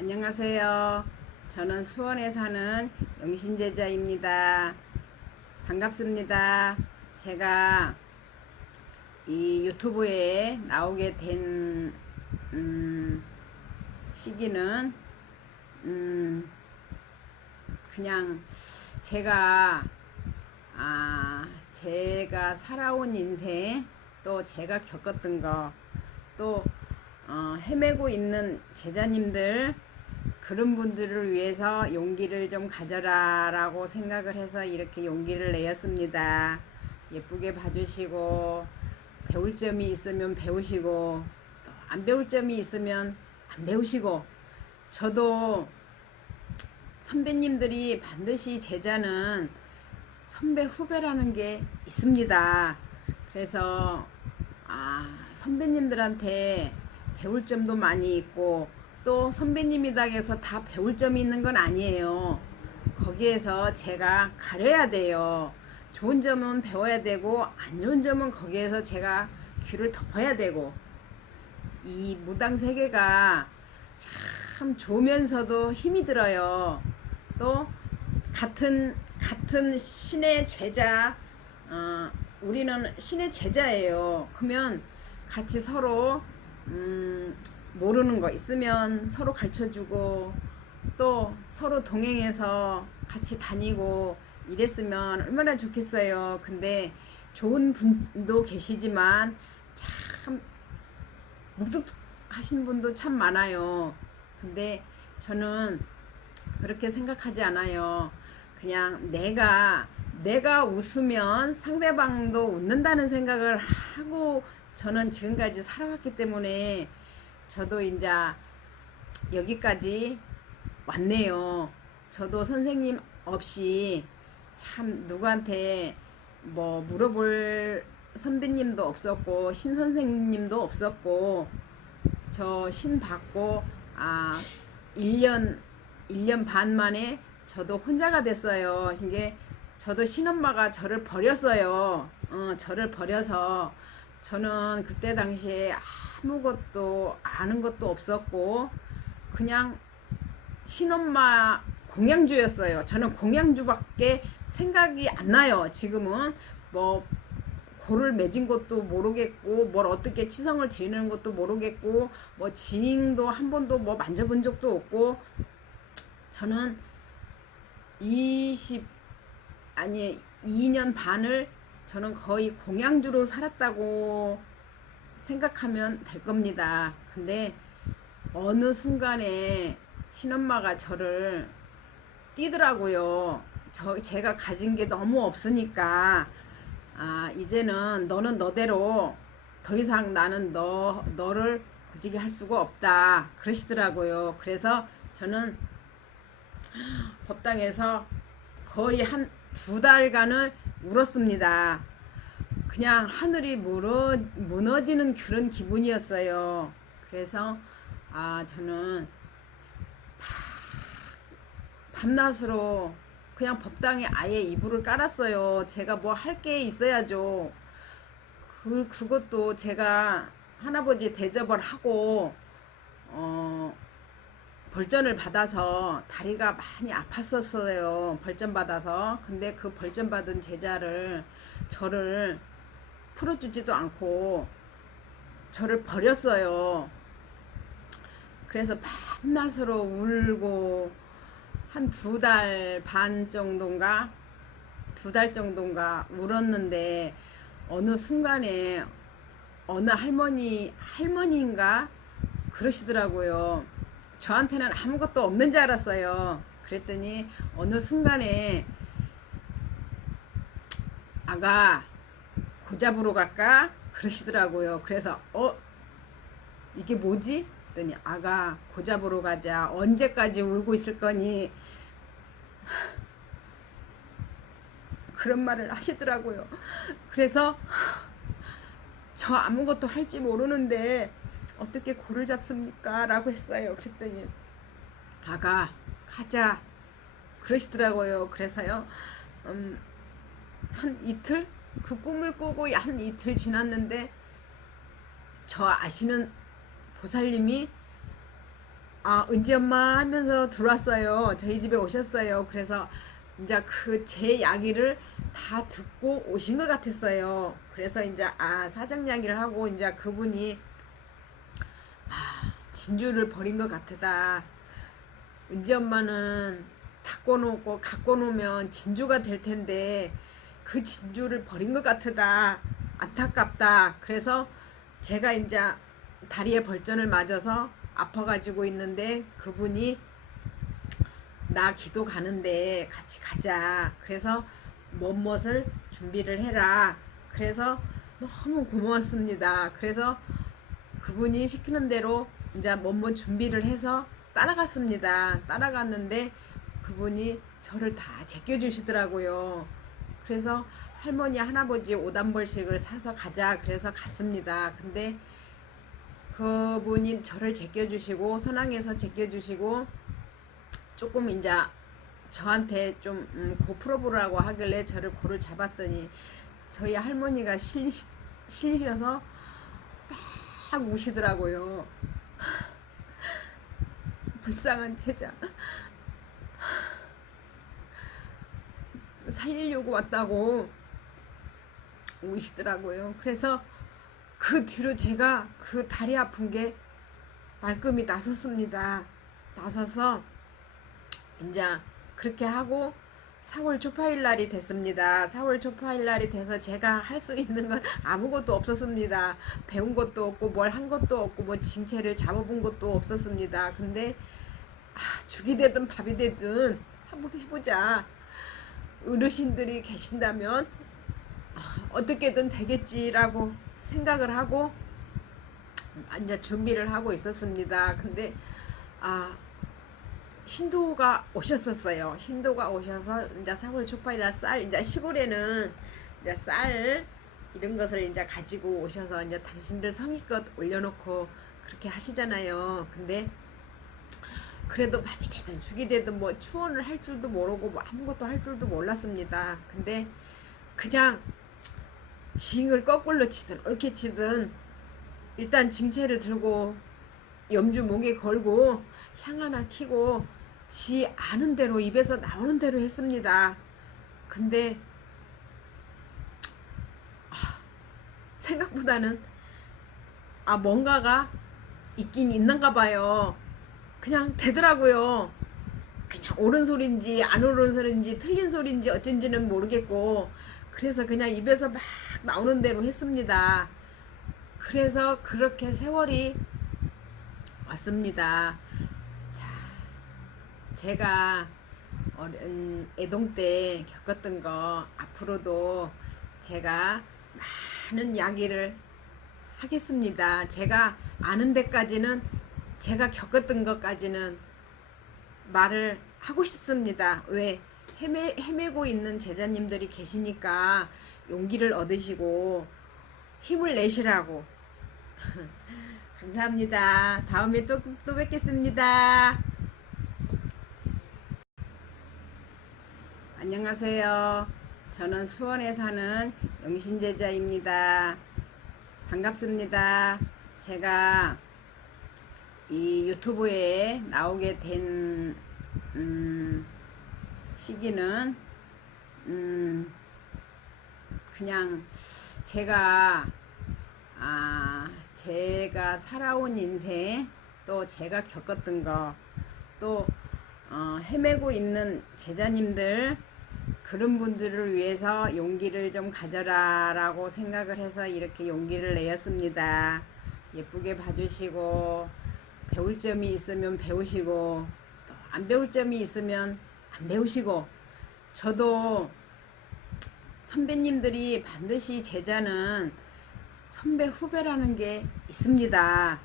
안녕하세요. 저는 수원에 사는 영신제자입니다. 반갑습니다. 제가 이 유튜브에 나오게 된 시기는 그냥 제가 살아온 인생, 또 제가 겪었던 거, 또 헤매고 있는 제자님들, 그런 분들을 위해서 용기를 좀 가져라 라고 생각을 해서 이렇게 용기를 내었습니다. 예쁘게 봐주시고, 배울 점이 있으면 배우시고, 또 안 배울 점이 있으면 안 배우시고, 저도 선배님들이 반드시 제자는 선배 후배라는 게 있습니다. 그래서 선배님들한테 배울 점도 많이 있고, 또 선배님이다 해서 다 배울 점이 있는 건 아니에요. 거기에서 제가 가려야 돼요. 좋은 점은 배워야 되고, 안 좋은 점은 거기에서 제가 귀를 덮어야 되고, 이 무당 세계가 참 좋으면서도 힘이 들어요. 또 같은 신의 제자, 우리는 신의 제자예요. 그러면 같이 서로 모르는 거 있으면 서로 가르쳐주고, 또 서로 동행해서 같이 다니고 이랬으면 얼마나 좋겠어요. 근데 좋은 분도 계시지만 참 묵뚝하신 분도 참 많아요. 근데 저는 그렇게 생각하지 않아요. 그냥 내가 웃으면 상대방도 웃는다는 생각을 하고 저는 지금까지 살아왔기 때문에 저도 이제 여기까지 왔네요. 저도 선생님 없이 참 누구한테 뭐 물어볼 선배님도 없었고, 신 선생님도 없었고, 저 신 받고 1년 반 만에 저도 혼자가 됐어요. 이게 저도 신엄마가 저를 버렸어요. 저를 버려서 저는 그때 당시에 아무것도 아는 것도 없었고, 그냥 신엄마 공양주였어요. 저는 공양주밖에 생각이 안 나요. 지금은 뭐 고를 맺은 것도 모르겠고, 뭘 어떻게 치성을 드리는 것도 모르겠고, 뭐 지잉도 한 번도 뭐 만져본 적도 없고, 저는 2년 반을 저는 거의 공양주로 살았다고 생각하면 될 겁니다. 근데 어느 순간에 신엄마가 저를 띄더라고요. 제가 가진 게 너무 없으니까, 이제는 너는 너대로 더 이상 나는 너를 거지게 할 수가 없다 그러시더라고요. 그래서 저는 법당에서 거의 한 2달간을 울었습니다. 그냥 하늘이 무너지는 그런 기분이었어요. 그래서 저는 밤낮으로 그냥 법당에 아예 이불을 깔았어요. 제가 뭐 할 게 있어야죠. 그것도 제가 할아버지 대접을 하고 벌전을 받아서 다리가 많이 아팠었어요. 벌전 받아서. 근데 그 벌전 받은 제자를 저를 풀어주지도 않고 저를 버렸어요. 그래서 밤낮으로 울고 한 2달 정도인가 울었는데, 어느 순간에 어느 할머니인가 그러시더라고요. 저한테는 아무것도 없는 줄 알았어요. 그랬더니 어느 순간에 아가 고 잡으러 갈까 그러시더라고요. 그래서 이게 뭐지? 그랬더니 아가 고 잡으러 가자. 언제까지 울고 있을 거니? 그런 말을 하시더라고요. 그래서 저 아무것도 할지 모르는데 어떻게 고를 잡습니까? 라고 했어요. 그랬더니 아가 가자 그러시더라고요. 그래서요, 한 이틀 그 꿈을 꾸고 한 이틀 지났는데, 저 아시는 보살님이 은지 엄마 하면서 들어왔어요. 저희 집에 오셨어요. 그래서 이제 그 제 이야기를 다 듣고 오신 것 같았어요. 그래서 이제 사정 이야기를 하고 이제 그분이 진주를 버린 것 같다. 은지 엄마는 갖고 놓으면 진주가 될 텐데 그 진주를 버린 것 같다. 안타깝다. 그래서 제가 이제 다리에 벌전을 맞아서 아파가지고 있는데 그분이 나 기도 가는데 같이 가자. 그래서 뭐뭇을 준비를 해라. 그래서 너무 고마웠습니다. 그래서 그분이 시키는 대로 이제 뭐뭇 준비를 해서 따라갔습니다. 따라갔는데 그분이 저를 다 제껴주시더라고요. 그래서 할머니 할아버지 옷 한 벌씩을 사서 가자. 그래서 갔습니다. 근데 그분이 저를 제껴주시고 선앙에서 제껴주시고 조금 이제 저한테 좀 고프로 보라고 하길래 저를 고를 잡았더니 저희 할머니가 실려서 막 우시더라고요. 불쌍한 제자 살리려고 왔다고 우시더라고요. 그래서 그 뒤로 제가 그 다리 아픈 게 말끔히 나섰습니다. 나서서 이제 그렇게 하고 4월 초파일 날이 됐습니다. 4월 초파일 날이 돼서 제가 할 수 있는 건 아무것도 없었습니다. 배운 것도 없고 뭘 한 것도 없고 뭐 징체를 잡아본 것도 없었습니다. 근데 죽이 되든 밥이 되든 한번 해보자. 어르신들이 계신다면 어떻게든 되겠지라고 생각을 하고 이제 준비를 하고 있었습니다. 근데 신도가 오셨었어요. 신도가 오셔서 이제 4월 초파일날 쌀, 이제 시골에는 이제 쌀 이런 것을 이제 가지고 오셔서 이제 당신들 성의껏 올려놓고 그렇게 하시잖아요. 근데 그래도 밥이 되든 죽이 되든 뭐 추원을 할 줄도 모르고 뭐 아무것도 할 줄도 몰랐습니다. 근데 그냥 징을 거꾸로 치든 옳게 치든 일단 징체를 들고 염주 목에 걸고 향 하나 켜고 지 아는 대로 입에서 나오는 대로 했습니다. 근데 생각보다는 뭔가가 있긴 있는가 봐요. 그냥 되더라고요. 그냥 옳은 소리인지 안 옳은 소리인지 틀린 소리인지 어쩐지는 모르겠고 그래서 그냥 입에서 막 나오는 대로 했습니다. 그래서 그렇게 세월이 왔습니다. 자, 제가 애동 때 겪었던 거 앞으로도 제가 많은 이야기를 하겠습니다. 제가 아는 데까지는 제가 겪었던 것까지는 말을 하고 싶습니다. 왜? 헤매고 있는 제자님들이 계시니까 용기를 얻으시고 힘을 내시라고. 감사합니다. 다음에 또 뵙겠습니다. 안녕하세요. 저는 수원에 사는 영신제자입니다. 반갑습니다. 제가 이 유튜브에 나오게 된 시기는 그냥 제가 살아온 인생 또 제가 겪었던 거 또 헤매고 있는 제자님들 그런 분들을 위해서 용기를 좀 가져라 라고 생각을 해서 이렇게 용기를 내었습니다. 예쁘게 봐주시고 배울 점이 있으면 배우시고 또 안 배울 점이 있으면 안 배우시고 저도 선배님들이 반드시 제자는 선배 후배라는 게 있습니다.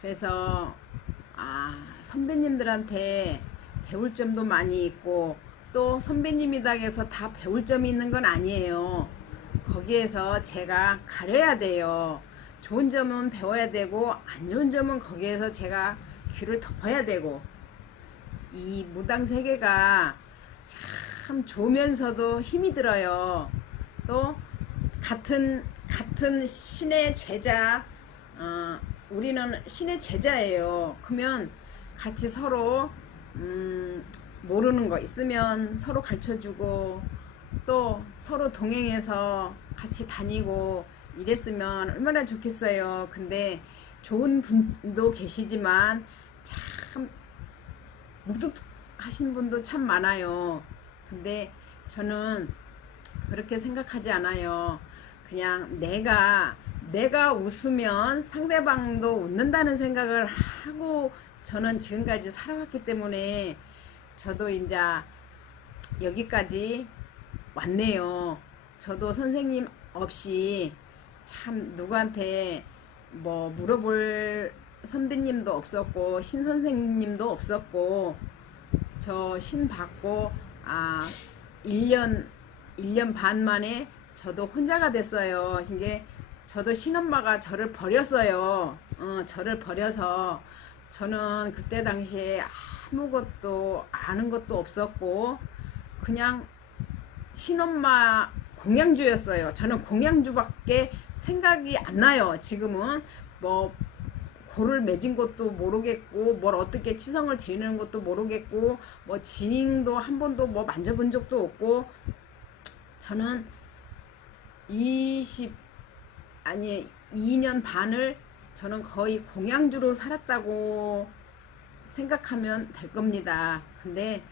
그래서 선배님들한테 배울 점도 많이 있고 또 선배님이다 해서 다 배울 점이 있는 건 아니에요. 거기에서 제가 가려야 돼요. 좋은 점은 배워야 되고 안 좋은 점은 거기에서 제가 귀를 덮어야 되고 이 무당 세계가 참 좋으면서도 힘이 들어요. 또 같은 신의 제자 우리는 신의 제자예요. 그러면 같이 서로 모르는 거 있으면 서로 가르쳐주고 또 서로 동행해서 같이 다니고 이랬으면 얼마나 좋겠어요. 근데 좋은 분도 계시지만 참 무뚝하신 분도 참 많아요. 근데 저는 그렇게 생각하지 않아요. 그냥 내가 웃으면 상대방도 웃는다는 생각을 하고 저는 지금까지 살아왔기 때문에 저도 이제 여기까지 왔네요. 저도 선생님 없이 참 누구한테 뭐 물어볼 선배님도 없었고 신 선생님도 없었고 저 신 받고 1년 1년 반 만에 저도 혼자가 됐어요. 이게 저도 신엄마가 저를 버렸어요. 저를 버려서 저는 그때 당시에 아무것도 아는 것도 없었고 그냥 신엄마 공양주였어요. 저는 공양주밖에 생각이 안 나요. 지금은 뭐 고를 맺은 것도 모르겠고 뭘 어떻게 치성을 드리는 것도 모르겠고 뭐 지잉도 한 번도 뭐 만져본 적도 없고 저는 2년 반을 저는 거의 공양주로 살았다고 생각하면 될 겁니다. 근데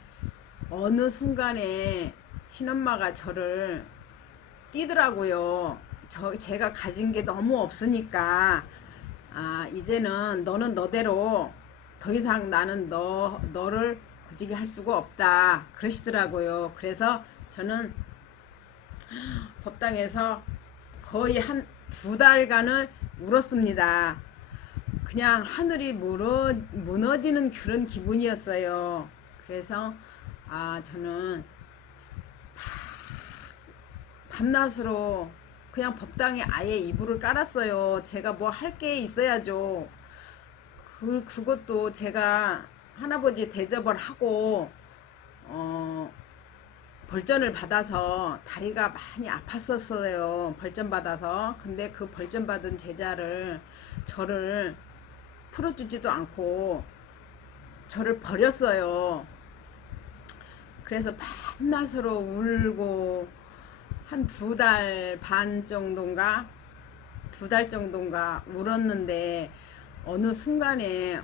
어느 순간에 신엄마가 저를 띄더라고요. 제가 가진 게 너무 없으니까 이제는 너는 너대로 더 이상 나는 너를 거지게 할 수가 없다 그러시더라고요. 그래서 저는 법당에서 거의 한 2달간을 울었습니다. 그냥 하늘이 무너지는 그런 기분이었어요. 그래서 저는 밤낮으로 그냥 법당에 아예 이불을 깔았어요. 제가 뭐 할 게 있어야죠. 그것도 제가 할아버지 대접을 하고 벌전을 받아서 다리가 많이 아팠었어요. 벌전 받아서. 근데 그 벌전 받은 제자를 저를 풀어주지도 않고 저를 버렸어요. 그래서 밤낮으로 울고 한 2달 반 정도인가 2달 정도인가 울었는데 어느 순간에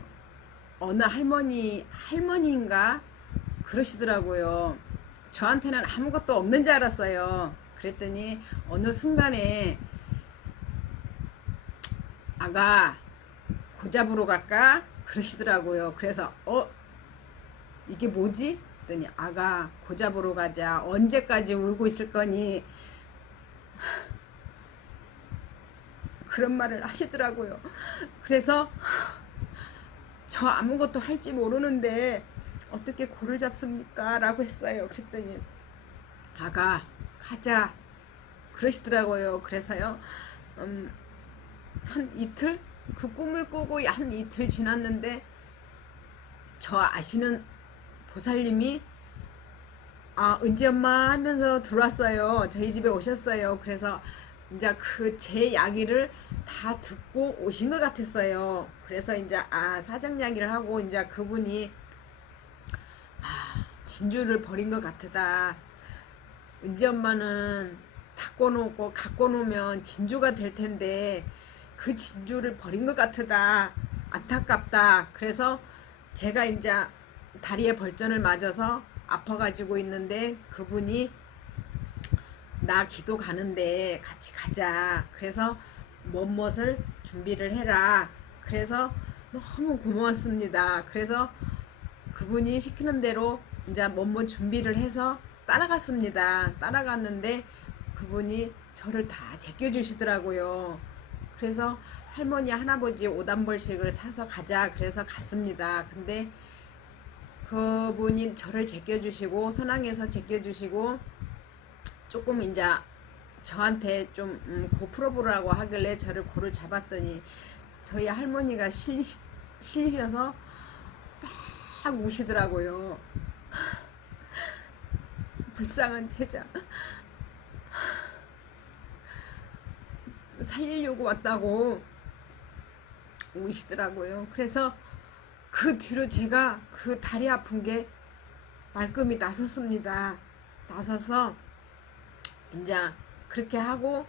어느 할머니인가 그러시더라고요. 저한테는 아무것도 없는 줄 알았어요. 그랬더니 어느 순간에 아가 고 잡으러 갈까 그러시더라고요. 그래서 이게 뭐지? 그랬더니 아가 고 잡으러 가자. 언제까지 울고 있을 거니? 그런 말을 하시더라고요. 그래서 저 아무것도 할지 모르는데 어떻게 고를 잡습니까? 라고 했어요. 그랬더니 아가 가자 그러시더라고요. 그래서요 한 이틀 그 꿈을 꾸고 한 이틀 지났는데 저 아시는 보살님이 은지 엄마 하면서 들어왔어요. 저희 집에 오셨어요. 그래서 이제 그 제 이야기를 다 듣고 오신 것 같았어요. 그래서 이제 사정 이야기를 하고 이제 그분이 진주를 버린 것 같다. 은지 엄마는 갖고 놓으면 진주가 될 텐데 그 진주를 버린 것 같다. 안타깝다. 그래서 제가 이제 다리에 벌전을 맞아서 아파가지고 있는데 그분이 나 기도 가는데 같이 가자. 그래서 뭐뭇을 준비를 해라. 그래서 너무 고마웠습니다. 그래서 그분이 시키는 대로 이제 뭐뭇 준비를 해서 따라갔습니다. 따라갔는데 그분이 저를 다 제껴주시더라고요. 그래서 할머니 할아버지 5단벌씩을 사서 가자. 그래서 갔습니다. 근데 그분이 저를 제껴주시고 선왕에서 제껴주시고 조금 이제 저한테 좀 고 풀어보라고 하길래 저를 고를 잡았더니 저희 할머니가 실리셔서 막 우시더라고요. 불쌍한 제자 살리려고 왔다고 우시더라고요. 그래서 그 뒤로 제가 그 다리 아픈 게 말끔히 나섰습니다. 나서서 이제 그렇게 하고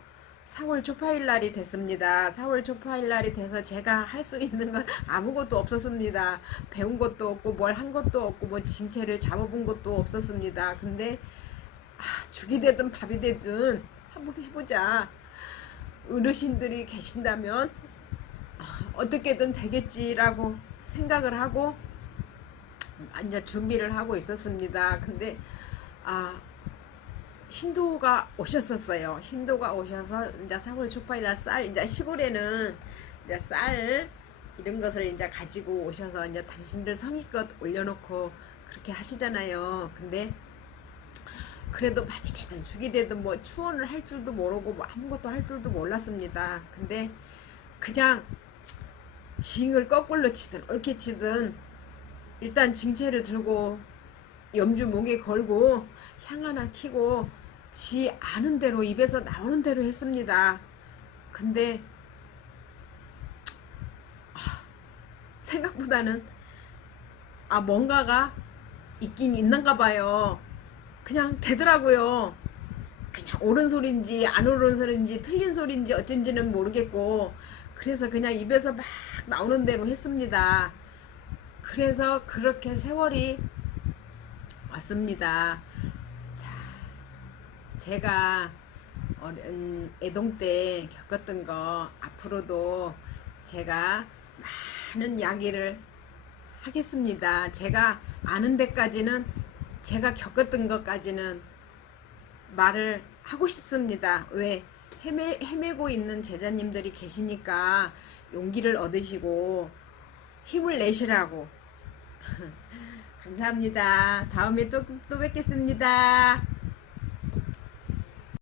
4월 초파일 날이 됐습니다. 4월 초파일 날이 돼서 제가 할 수 있는 건 아무것도 없었습니다. 배운 것도 없고 뭘 한 것도 없고 뭐 징체를 잡아본 것도 없었습니다. 근데 죽이 되든 밥이 되든 한번 해보자. 어르신들이 계신다면 어떻게든 되겠지라고 생각을 하고 이제 준비를 하고 있었습니다. 근데 신도가 오셨었어요. 신도가 오셔서 이제 4월 초파일날 쌀, 이제 시골에는 이제 쌀 이런 것을 이제 가지고 오셔서 이제 당신들 성의껏 올려놓고 그렇게 하시잖아요. 근데 그래도 밥이 되든 죽이 되든 뭐 추원을 할 줄도 모르고 뭐 아무것도 할 줄도 몰랐습니다. 근데 그냥 징을 거꾸로 치든 옳게 치든 일단 징체를 들고 염주 목에 걸고 향 하나 켜고 지 아는 대로 입에서 나오는 대로 했습니다. 근데 생각보다는 뭔가가 있긴 있는가 봐요. 그냥 되더라고요. 그냥 옳은 소리인지 안 옳은 소리인지 틀린 소리인지 어쩐지는 모르겠고 그래서 그냥 입에서 막 나오는 대로 했습니다. 그래서 그렇게 세월이 왔습니다. 자, 제가 애동 때 겪었던 거 앞으로도 제가 많은 이야기를 하겠습니다. 제가 아는 데까지는 제가 겪었던 것까지는 말을 하고 싶습니다. 왜? 헤매고 있는 제자님들이 계시니까 용기를 얻으시고 힘을 내시라고. 감사합니다. 다음에 또 뵙겠습니다.